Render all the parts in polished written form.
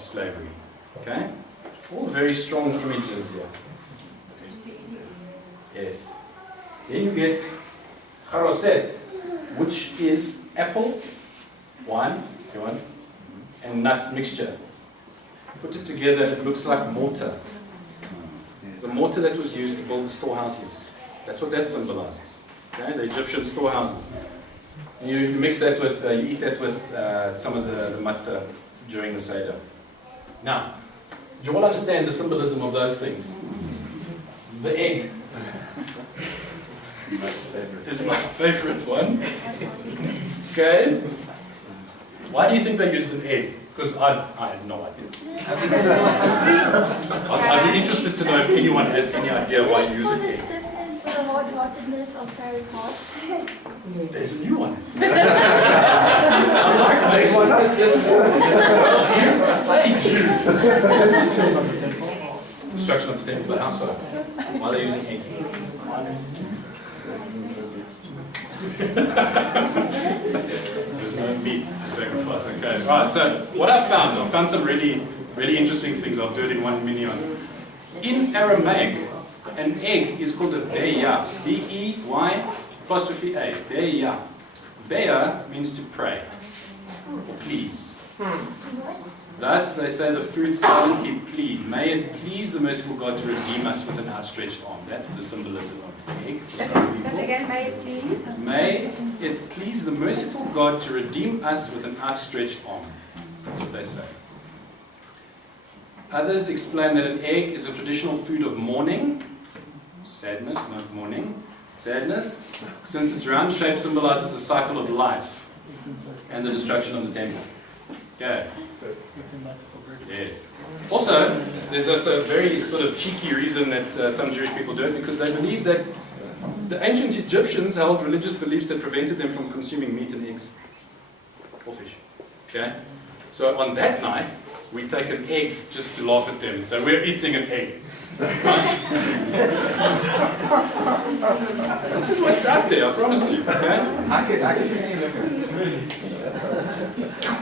of slavery. Okay? All very strong images here. Yes. Then you get charoset, which is apple, wine, if you want, and nut mixture. Put it together, it looks like mortar. The mortar that was used to build the storehouses. That's what that symbolizes. Okay? The Egyptian storehouses. And you mix that with, you eat that with some of the matzah during the Seder. Now, do you all understand the symbolism of those things? The egg is my favorite one. Okay? Why do you think they used an egg? Because I have no idea. I'd be interested to know if anyone has any idea why you use an egg. For the hard-heartedness of Pharaoh's heart. There's a new one. Say destruction of the temple, but also why are they using eggs? There's no meat to sacrifice. Okay. Right. So what I found some really interesting things. I'll do it in one minute. In Aramaic, an egg is called a beya. B-E-Y apostrophe A. Beya. Beya means to pray or please. Thus, they say the fruit silently plead. May it please the merciful God to redeem us with an outstretched arm. That's the symbolism of the egg for some people. Again, may it please? May it please the merciful God to redeem us with an outstretched arm. That's what they say. Others explain that an egg is a traditional food of mourning. Sadness, not mourning. Sadness. Since its round shape symbolizes the cycle of life and the destruction of the temple. Okay. Yes. Also, there's also a very sort of cheeky reason that some Jewish people do it, because they believe that the ancient Egyptians held religious beliefs that prevented them from consuming meat and eggs or fish. Okay? So on that night, we take an egg just to laugh at them. So we're eating an egg. Right? This is what's out there, I promise you. Okay? I can see it.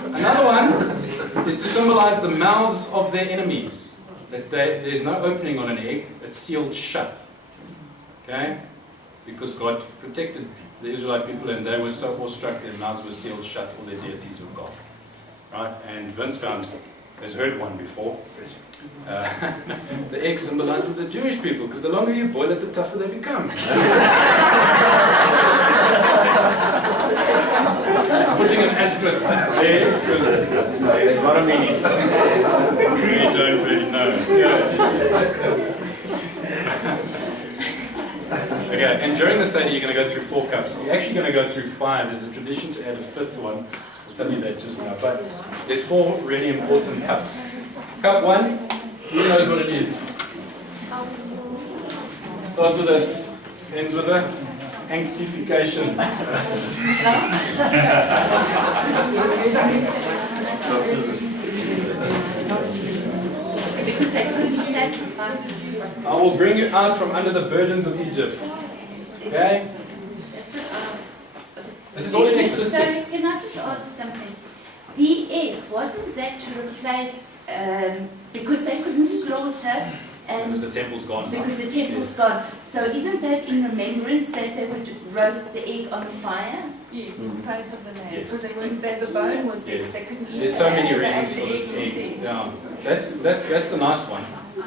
Another one is to symbolize the mouths of their enemies. That there's no opening on an egg, it's sealed shut. Okay? Because God protected the Israelite people and they were so awestruck their mouths were sealed shut, all their deities were gone. Right? And Vince has heard one before. The egg symbolizes the Jewish people, because the longer you boil it, the tougher they become. Putting an asterisk there, because they've got a meaning. We don't really know. Okay, and during the Seder you're going to go through 4 cups. You're actually going to go through 5. There's a tradition to add a 5th one. I'll tell you that just now. But there's 4 really important cups. Cup 1, who knows what it is? Starts with S, ends with a sanctification. Because they couldn't sacrifice. I will bring you out from under the burdens of Egypt. Okay? This is all in Exodus 6. Sorry, can I just ask something? The egg, wasn't that to replace, because they couldn't slaughter, and Because the temple's gone. because the temple's gone. So isn't that in remembrance that they would roast the egg on fire? Yes, in place of the lamb. Yes. Because they weren't there, the bone was there, Yes. they couldn't eat There's it. so many They reasons had for the this egg egg. instead. Yeah. That's the nice one.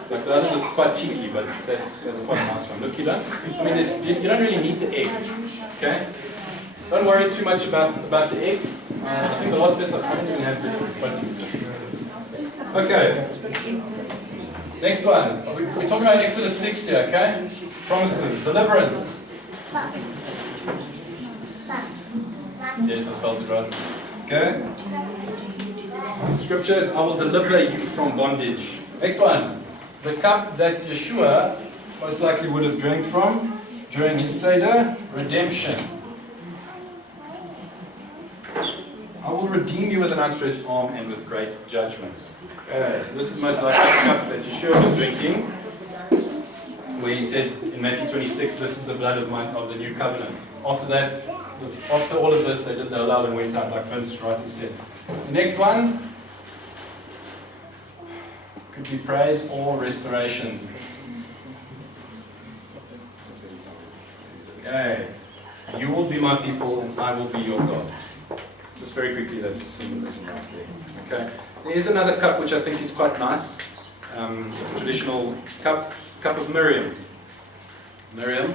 Like the others are quite cheeky, but that's quite a nice one. Look, you don't really need the egg. Okay? Don't worry too much about the egg. I think the last person I don't even have this. But okay. Next one. We're talking about Exodus 6 here, okay? Promises, deliverance. Yes, I spelled it right. Okay? Scripture is, I will deliver you from bondage. Next one. The cup that Yeshua most likely would have drank from during his Seder, redemption. I will redeem you with an outstretched arm and with great judgment. Okay, so this is most likely the cup that Yeshua was drinking, where he says in Matthew 26, this is the blood of the new covenant. After that, after all of this, they did the halal and went out, like Vince rightly said. The next one, Could be praise or restoration. Okay. You will be my people and I will be your God. Just very quickly, that's the symbolism right there. Okay. There's another cup which I think is quite nice. Traditional cup of Miriam. Miriam,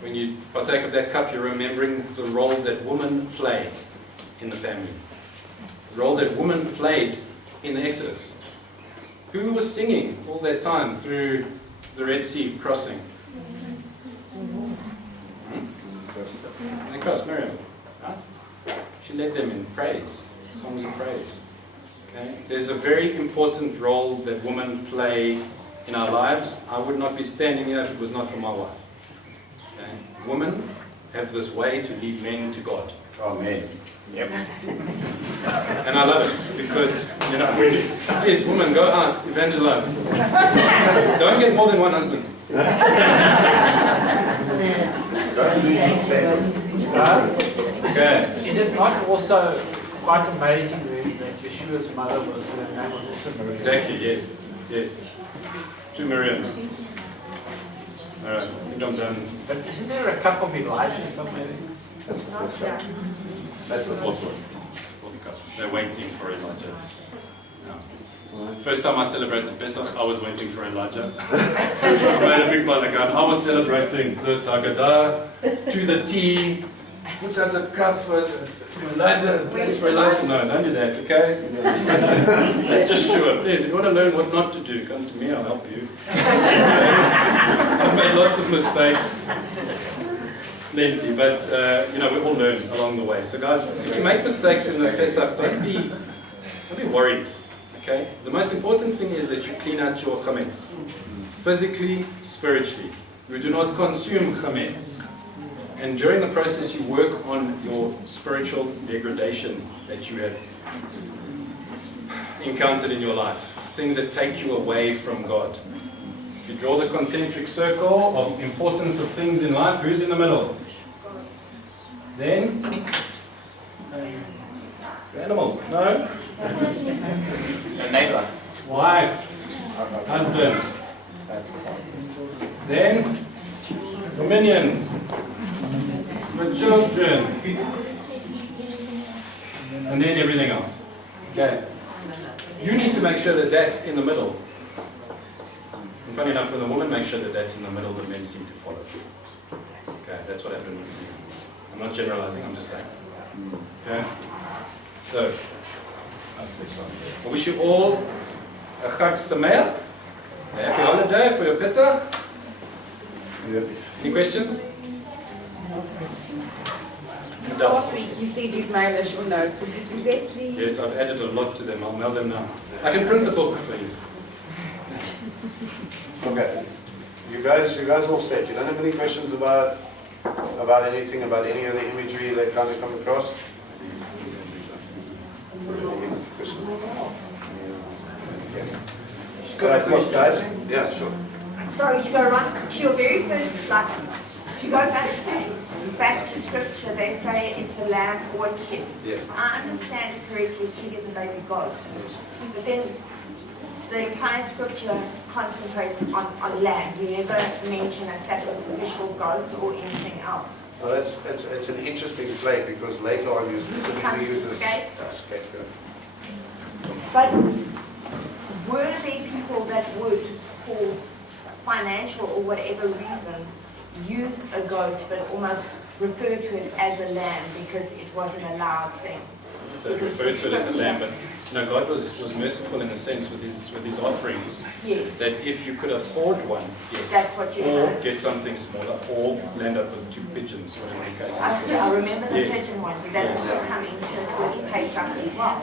when you partake of that cup, you're remembering the role that woman played in the family. The role that woman played in the Exodus. Who was singing all that time through the Red Sea crossing? The cross, Miriam, right? She led them in praise, songs of praise. Okay? There's a very important role that women play in our lives. I would not be standing here if it was not for my wife. Okay? Women have this way to lead men to God. Amen. Yep. And I love it because, you know, yes, women, go out, evangelize. Don't get more than one husband. Okay. Is it not also quite amazing that Yeshua's mother was, her name was also Miriam? Exactly, yes. Yes. 2 Miriams. Alright, I think I'm done. But isn't there a cup of Elijah somewhere? That's the fourth cup. That's the fourth one. Fourth cup. They're waiting for Elijah. Yeah. First time I celebrated Pesach, I was waiting for Elijah. I made a big balagan. I was celebrating this Haggadah to the T. Put out a cup for Elijah, place for Elijah. No, don't do that, okay? That's just sure. Please, if you want to learn what not to do, come to me, I'll help you. I've made lots of mistakes. Plenty, but you know, we all learn along the way. So guys, if you make mistakes in this Pesach, don't be worried. Okay? The most important thing is that you clean out your chametz. Physically, spiritually. You do not consume chametz. And during the process, you work on your spiritual degradation that you have encountered in your life. Things that take you away from God. If you draw the concentric circle of importance of things in life, who's in the middle? Then? The animals. No? A neighbor. Wife. Husband. Then? Your minions. Your children. And then everything else. Okay. You need to make sure that that's in the middle. And funny enough, when the woman makes sure that that's in the middle, the men seem to follow. Okay, that's what happened with me. I'm not generalizing, I'm just saying. Okay? So, I wish you all a Chag Sameach, a happy holiday for your Pesach. Any questions? Last week you said you'd mail us your notes. Would you do that, please? Yes, I've added a lot to them. I'll mail them now. I can print the book for you. Okay. You guys all set. You don't have any questions about anything, about any of the imagery that kind of come across? Guys? Yeah, sure. Sorry, to go right to your very first slide. If you go back to scripture, they say it's a lamb or a kid. Yes. If I understand it correctly, he is a baby goat. Yes. But then the entire scripture concentrates on lamb. You never mention a sacrificial goat or anything else. Well, it's an interesting play because later on you specifically use a scapegoat. But were there people that would, for financial or whatever reason, use a goat but almost refer to it as a lamb because it was an allowed thing? So it referred to it as a lamb, but no, God was merciful in a sense with his offerings. Yes. That if you could afford one, yes. That's what you or know. get something smaller, or land up with 2 pigeons, or in many cases. I remember the Yes. pigeon one. Did that also come into when you pay something as well?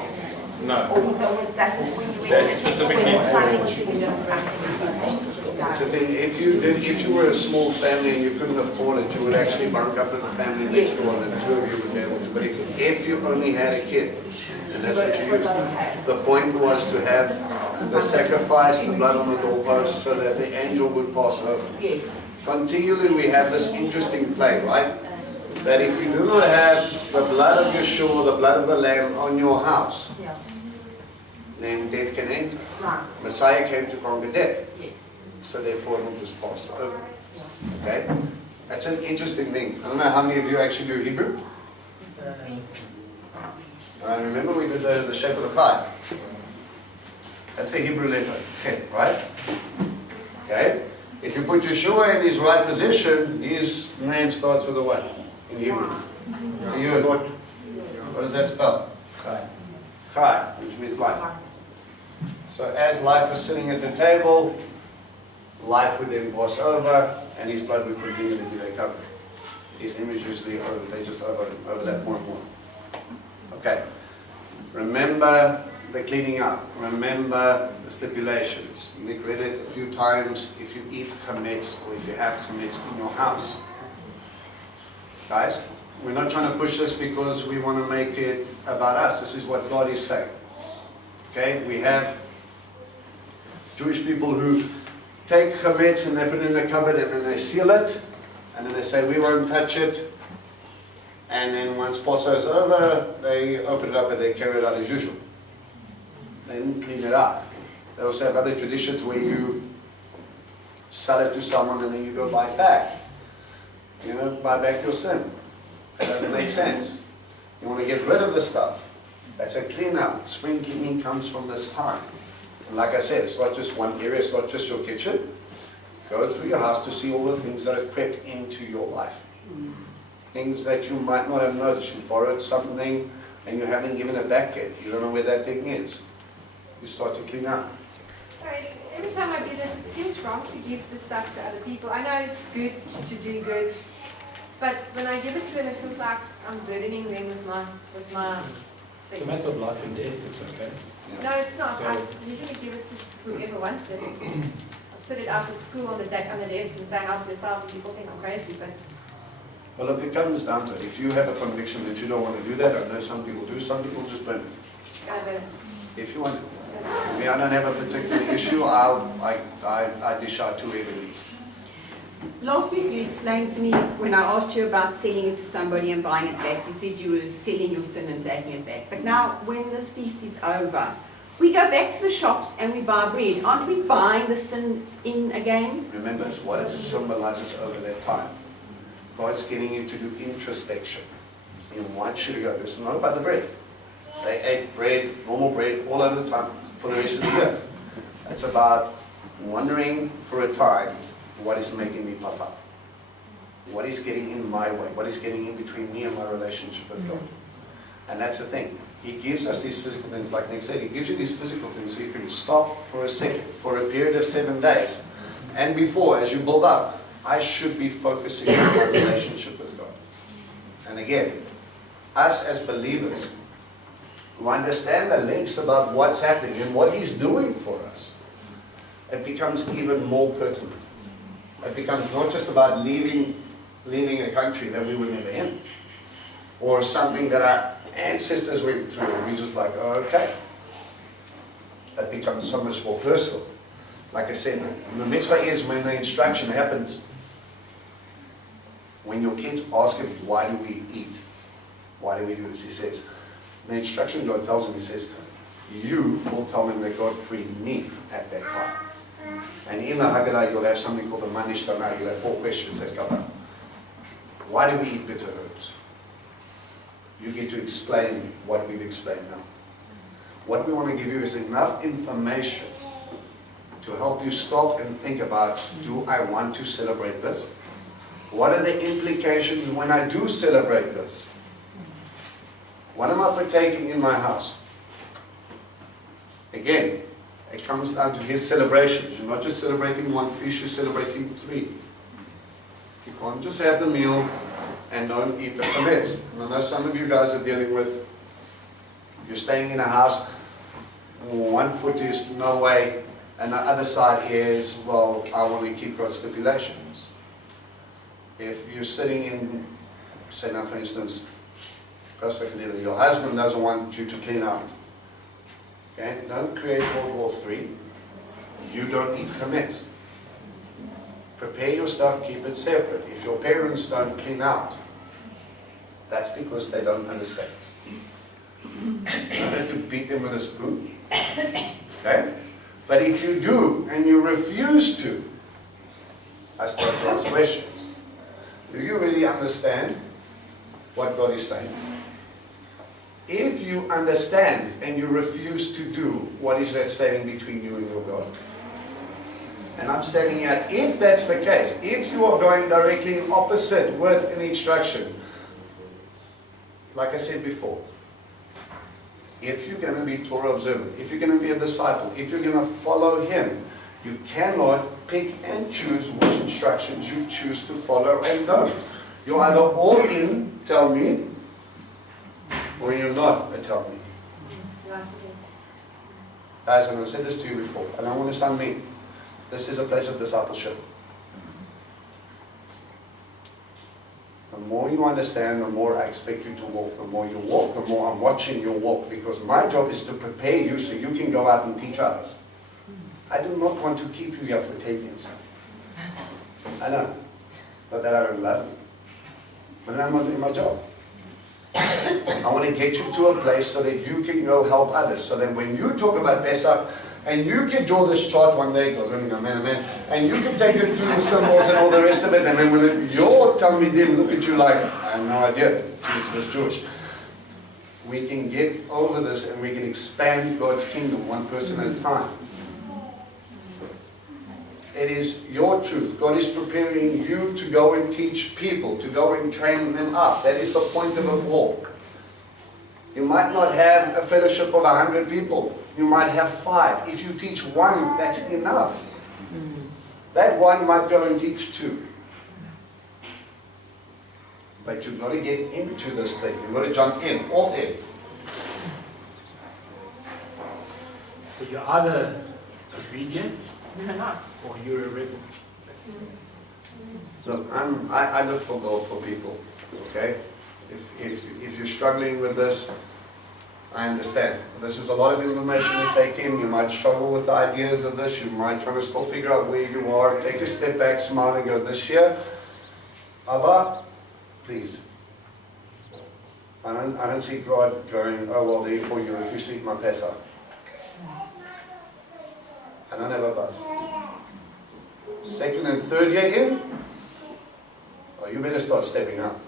No. Or was that when you went That's to- specifically when for- something was given something? It's a thing, if you were a small family and you couldn't afford it, you would actually bunk up with the family next door and the 2 of you would be able to. But if you only had a kid, and that's what you used, the point was to have the sacrifice, the blood on the doorpost, so that the angel would pass over. Yes. Continually we have this interesting play, right? That if you do not have the blood of Yeshua, the blood of the Lamb on your house, Yeah. then death can enter. Right. Messiah came to conquer death. Yes. So therefore it will just pass over. Okay? That's an interesting thing. I don't know how many of you actually do Hebrew. Remember we did the shape of the thigh. That's a Hebrew letter, okay, right? Okay? If you put Yeshua in his right position, his name starts with a what in Hebrew? Yud. What does that spell? Chai. Chai, which means life. So as life is sitting at the table, life would then pass over, and his blood would continue to be there covered. His image usually, they just overlap more and more. Okay. Remember the cleaning up. Remember the stipulations. Nick read it a few times. If you eat chametz, or if you have chametz in your house. Guys, we're not trying to push this because we want to make it about us. This is what God is saying. Okay? We have Jewish people who take chametz and they put it in the cupboard and then they seal it. And then they say, we won't touch it. And then once Passover is over, they open it up and they carry it out as usual. They didn't clean it up. They also have other traditions where you sell it to someone and then you go buy it back. You know, buy back your sin. That doesn't make sense. You want to get rid of the stuff. That's a clean out. Spring cleaning comes from this time. And like I said, it's not just one area, it's not just your kitchen. Go through your house to see all the things that have crept into your life. Things that you might not have noticed. You borrowed something and you haven't given it back yet. You don't know where that thing is. You start to clean up. Sorry, every time I do this, it feels wrong to give the stuff to other people. I know it's good to do good, but when I give it to them, it feels like I'm burdening them with my It's a matter of life and death, it's okay. No, it's not. So- I usually give it to whoever wants it. I put it out at school on the desk and say, help yourself, and people think I'm crazy, but Well, look, it comes down to it. If you have a conviction that you don't want to do that, I know some people do, some people just burn it. kind of If you want to. I mean, I don't have a particular issue. I dish out to whoever needs. Last week you explained to me when I asked you about selling it to somebody and buying it back, you said you were selling your sin and taking it back. But now when this feast is over, we go back to the shops and we buy bread. Aren't we buying the sin in again? Remember, it's what it symbolizes over that time. God's getting you to do introspection. He wants you to go. It's not about the bread. They ate bread, normal bread, all over the time for the rest of the year. It's about wondering for a time, what is making me puff up? What is getting in my way? What is getting in between me and my relationship with God? And that's the thing. He gives us these physical things, like Nick said, he gives you these physical things so you can stop for a second, for a period of 7 days. And before, as you build up, I should be focusing on my relationship with God. And again, us as believers who understand the links about what's happening and what He's doing for us, it becomes even more pertinent. It becomes not just about leaving a country that we were never in, or something that our ancestors went through, and we're just like, oh, okay. It becomes so much more personal. Like I said, the mitzvah is when the instruction happens. When your kids ask him, why do we eat? Why do we do this? He says, the instruction God tells him, he says, you will tell them that God freed me at that time. And in the Haggadah, you'll have something called the Manish Tanah. You'll have 4 questions that come up. Why do we eat bitter herbs? You get to explain what we've explained now. What we want to give you is enough information to help you stop and think about, do I want to celebrate this? What are the implications when I do celebrate this? What am I partaking in my house? Again, it comes down to His celebrations. You're not just celebrating one feast, you're celebrating 3. You can't just have the meal and don't eat the chametz. And I know some of you guys are dealing with, you're staying in a house, one foot is no way, and the other side is, well, I want to keep God's stipulations. If you're sitting in, say now for instance, your husband doesn't want you to clean out. Okay? Don't create World War III. You don't eat chametz. Prepare your stuff, keep it separate. If your parents don't clean out, that's because they don't understand. You don't have to beat them with a spoon. Okay? But if you do and you refuse to, I start to ask questions. Do you really understand what God is saying? If you understand and you refuse to do, what is that saying between you and your God? And I'm saying here, if that's the case, if you are going directly in opposite with an instruction, like I said before, if you're going to be Torah observant, if you're going to be a disciple, if you're going to follow Him, you cannot pick and choose which instructions you choose to follow and don't. You're either all in, tell me, or you're not, tell me. Guys, and I've said this to you before, and I want to sound mean. This is a place of discipleship. The more you understand, the more I expect you to walk. The more you walk, the more I'm watching your walk. Because my job is to prepare you so you can go out and teach others. I do not want to keep you here for 10 years. I know. Not that I don't love you. But I'm not doing my job. I want to get you to a place so that you can go help others. So that when you talk about Pesach, and you can draw this chart one day, and you can take it through the symbols and all the rest of it, and then when your Talmidim look at you like, I have no idea, Jesus was Jewish. We can get over this and we can expand God's kingdom one person at a time. It is your truth. God is preparing you to go and teach people, to go and train them up. That is the point of a walk. You might not have a fellowship of 100 people. You might have 5. If you teach 1, that's enough. That 1 might go and teach 2. But you've got to get into this thing. You've got to jump in, all in. So you're either obedient or you're a rebel. Look, I look for gold for people, okay? If you're struggling with this, I understand. This is a lot of information you take in. You might struggle with the ideas of this. You might try to still figure out where you are. Take a step back, smile and go, this year, Abba, please. I don't see God going, oh well, therefore you refuse to eat my Pesach. I don't have a buzz. 2nd and 3rd year in, well, you better start stepping up.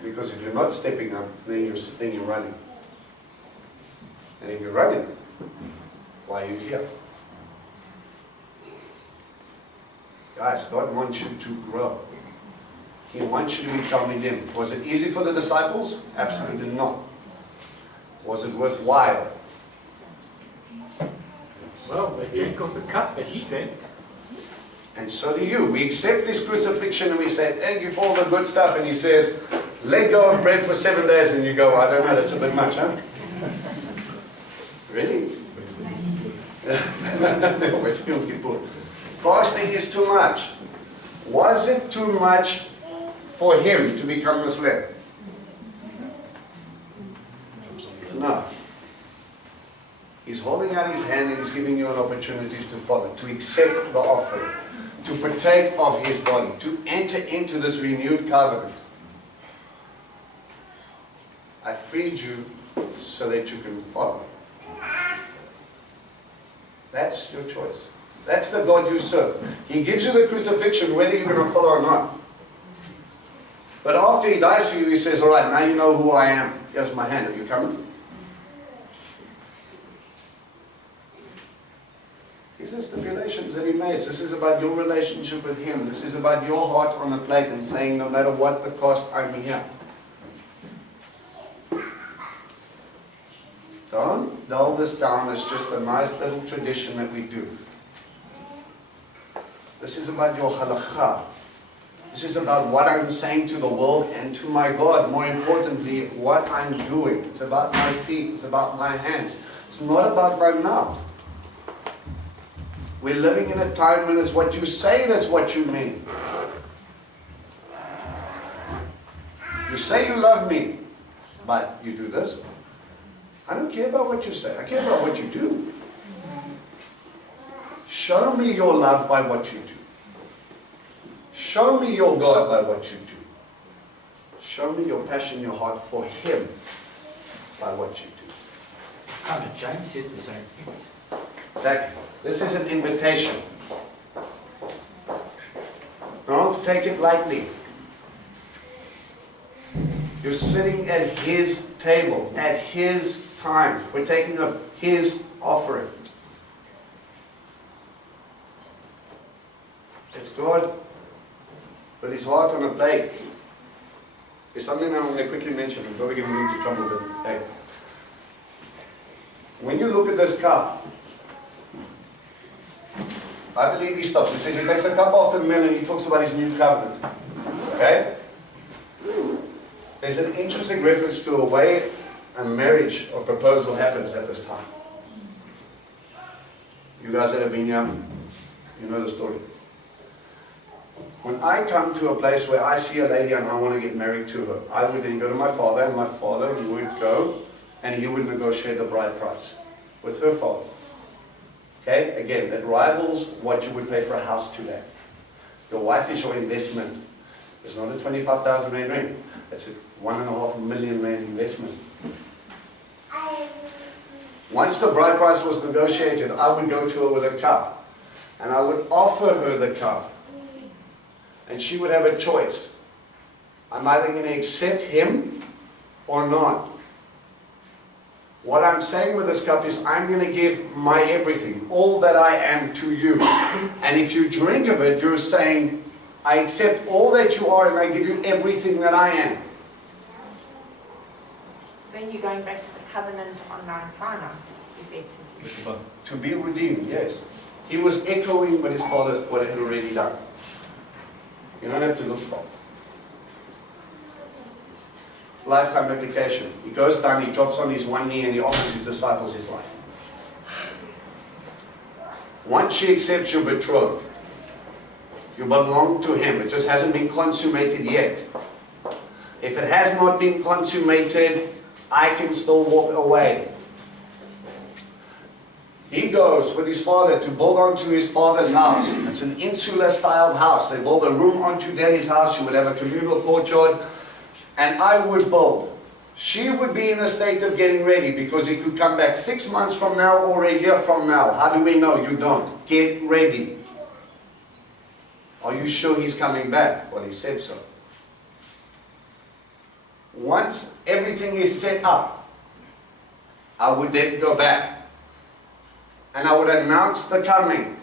Because if you're not stepping up, then you're running. And if you're running, why are you here? Guys, God wants you to grow. He wants you to be Talmidim. Was it easy for the disciples? Absolutely not. Was it worthwhile? Well, they drink of the cup that He drank. And so do you. We accept this crucifixion and we say, thank you for all the good stuff. And He says, let go of bread for 7 days, and you go, I don't know, that's a bit much, huh? Really? Fasting is too much. Was it too much for Him to become Muslim? No. He's holding out His hand and He's giving you an opportunity to follow, to accept the offering, to partake of His body, to enter into this renewed covenant. I freed you so that you can follow. That's your choice. That's the God you serve. He gives you the crucifixion whether you're going to follow or not. But after He dies for you, He says, all right, now you know who I am. Here's my hand. Are you coming? These are stipulations that He makes. This is about your relationship with Him. This is about your heart on the plate and saying, no matter what the cost, I'm here. Don't dull this down as just a nice little tradition that we do. This is about your halakha. This is about what I'm saying to the world and to my God. More importantly, what I'm doing. It's about my feet. It's about my hands. It's not about my mouth. We're living in a time when it's what you say that's what you mean. You say you love me, but you do this. I don't care about what you say. I care about what you do. Show me your love by what you do. Show me your God by what you do. Show me your passion, your heart for Him by what you do. Kind of James said the same thing. Exactly. This is an invitation. Don't take it lightly. You're sitting at His table, at His time. We're taking up His offering. It's God, but His heart on a plate. There's something that I'm going to quickly mention. I'm probably going to get into trouble, but hey. When you look at this cup, I believe he stops. He says he takes a cup after the meal and he talks about his new covenant. Okay? There's an interesting reference to a way a marriage or proposal happens at this time. You guys that have been young, you know the story. When I come to a place where I see a lady and I want to get married to her, I would then go to my father, and my father would go and he would negotiate the bride price with her father. Okay, again, that rivals what you would pay for a house today. Your wife is your investment. It's not a 25,000 rand ring. It's a 1.5 million rand investment. Once the bride price was negotiated, I would go to her with a cup. And I would offer her the cup. And she would have a choice. I'm either going to accept him or not. What I'm saying with this cup is I'm going to give my everything, all that I am to you. And if you drink of it, you're saying, I accept all that you are and I give you everything that I am. Then you're going back to the covenant on Mount Sinai, effectively. To be redeemed, yes. He was echoing what his father had already done. You don't have to look for it. Lifetime application. He goes down, he drops on his one knee and he offers his disciples his life. Once she accepts your betrothed, you belong to him. It just hasn't been consummated yet. If it has not been consummated, I can still walk away. He goes with his father to build onto his father's house. It's an insular styled house. They build a room onto Daddy's house. You would have a communal courtyard. And I would build. She would be in a state of getting ready because he could come back 6 months from now or a year from now. How do we know? You don't. Get ready. Are you sure he's coming back? Well, he said so. Once everything is set up, I would then go back. And I would announce the coming.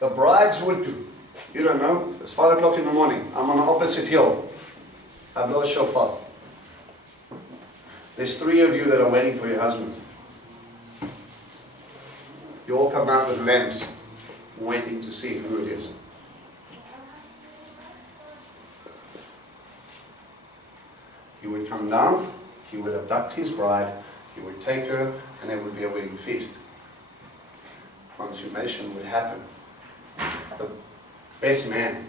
The brides would do. You don't know. It's 5 o'clock in the morning. I'm on the opposite hill. I blow a shofar. There's 3 of you that are waiting for your husbands. You all come out with lamps, waiting to see who it is. He would come down, he would abduct his bride, he would take her, and there would be a wedding feast. Consummation would happen. The best man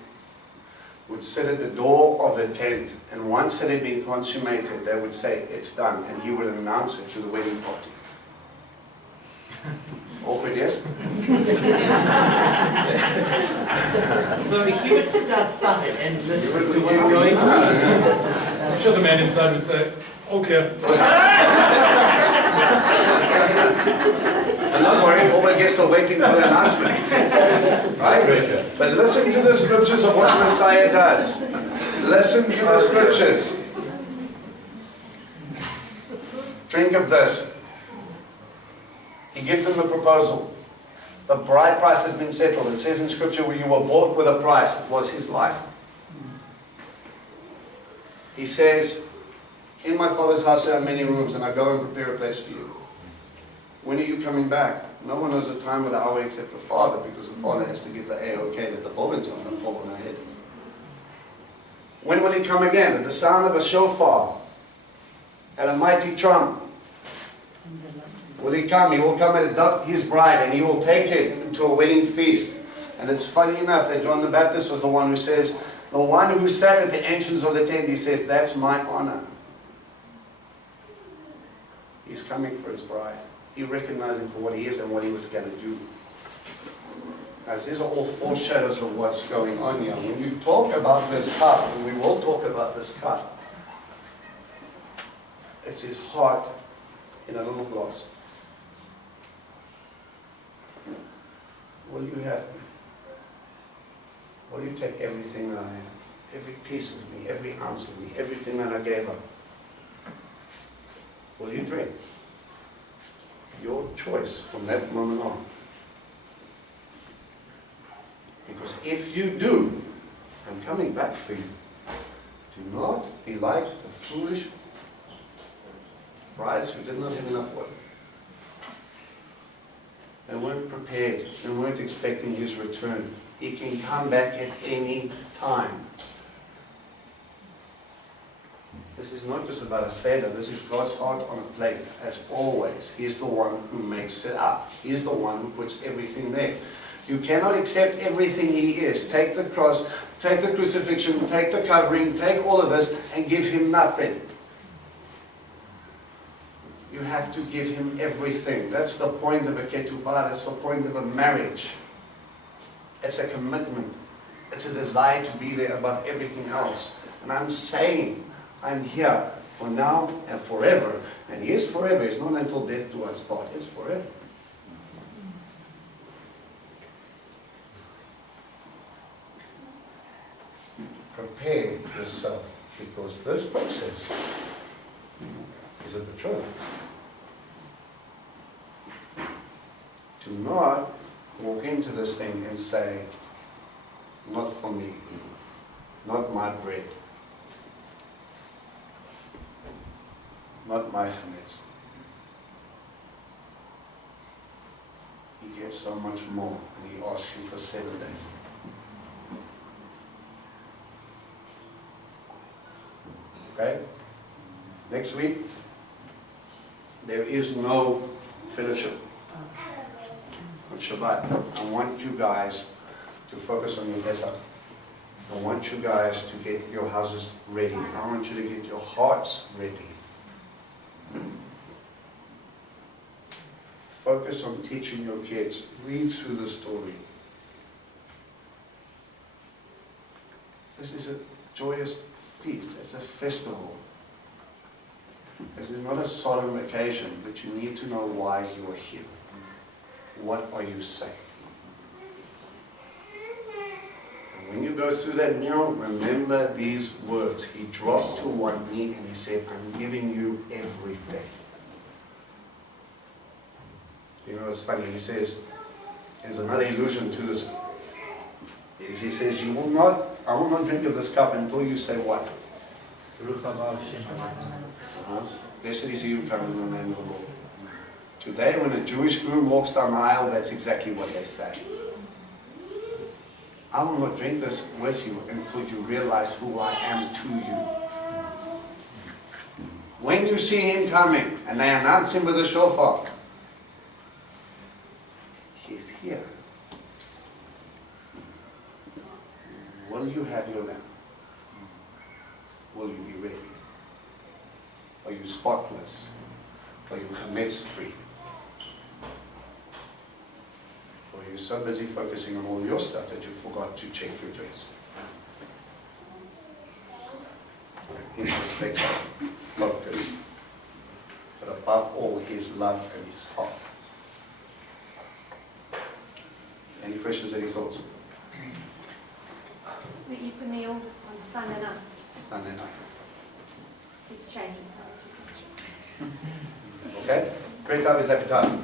would sit at the door of the tent, and once it had been consummated, they would say, it's done, and he would announce it to the wedding party. Awkward, yes? So he would sit outside and listen to what's going on. I'm sure the man inside would say, okay. And don't worry, all the guests are waiting for the announcement. Right? But listen to the scriptures of what Messiah does. Listen to the scriptures. Drink of this. He gives them the proposal. The bride price has been settled. It says in scripture, when you were bought with a price, it was his life. He says, in my Father's house there are many rooms, and I go and prepare a place for you. When are you coming back? No one knows the time or the hour except the Father, because the Father has to give the A-OK that the building's not going to fall on our head. When will he come again? At the sound of a shofar, at a mighty trump. Will he come? He will come and abduct his bride, and he will take it to a wedding feast. And it's funny enough that John the Baptist was the one who says, the one who sat at the entrance of the tent, he says, that's my honor. He's coming for his bride. He recognized him for what he is and what he was going to do. Guys, these are all foreshadows of what's going on here. When you talk about this cup, and we will talk about this cup, it's his heart in a little glass. Will you have me? Will you take everything that I am, every piece of me, every ounce of me, everything that I gave up? Will you drink? Your choice from that moment on. Because if you do, I'm coming back for you. Do not be like the foolish brides who did not have enough oil. They weren't prepared. They weren't expecting his return. He can come back at any time. This is not just about a Seder. This is God's heart on a plate, as always. He's the one who makes it up. He's the one who puts everything there. You cannot accept everything he is. Take the cross, take the crucifixion, take the covering, take all of this, and give him nothing. You have to give him everything. That's the point of a ketubah. That's the point of a marriage. It's a commitment. It's a desire to be there above everything else. And I'm saying, I'm here for now and forever. And he is forever. It's not until death do us part. It's forever. Prepare yourself, because this process is a betrothal. Do not walk into this thing and say, not for me, not my bread, not my chametz. He gives so much more, and he asks you for 7 days. Okay? Next week, there is no fellowship on Shabbat. I want you guys to focus on your Pesach. I want you guys to get your houses ready. I want you to get your hearts ready. Focus on teaching your kids. Read through the story. This is a joyous feast. It's a festival. This is not a solemn occasion, but you need to know why you are here. What are you saying? And when you go through that meal, remember these words. He dropped to one knee and he said, I'm giving you everything. You know, it's funny. He says, there's another allusion to this. He says, I will not drink of this cup until you say what? Blessed is he who comes in the name of the Lord. Today, when a Jewish groom walks down the aisle, that's exactly what they say. I will not drink this with you until you realize who I am to you. When you see him coming, and they announce him with a shofar, he's here. Will you have your lamb? Will you be ready? Are you spotless? Are you chametz free? Or are you so busy focusing on all your stuff that you forgot to check your dress? Introspection, focus, but above all, his love and his heart. Any questions, any thoughts? We eat the meal on Sunday night. Sunday night. It's changing. Okay? Great time is happy time.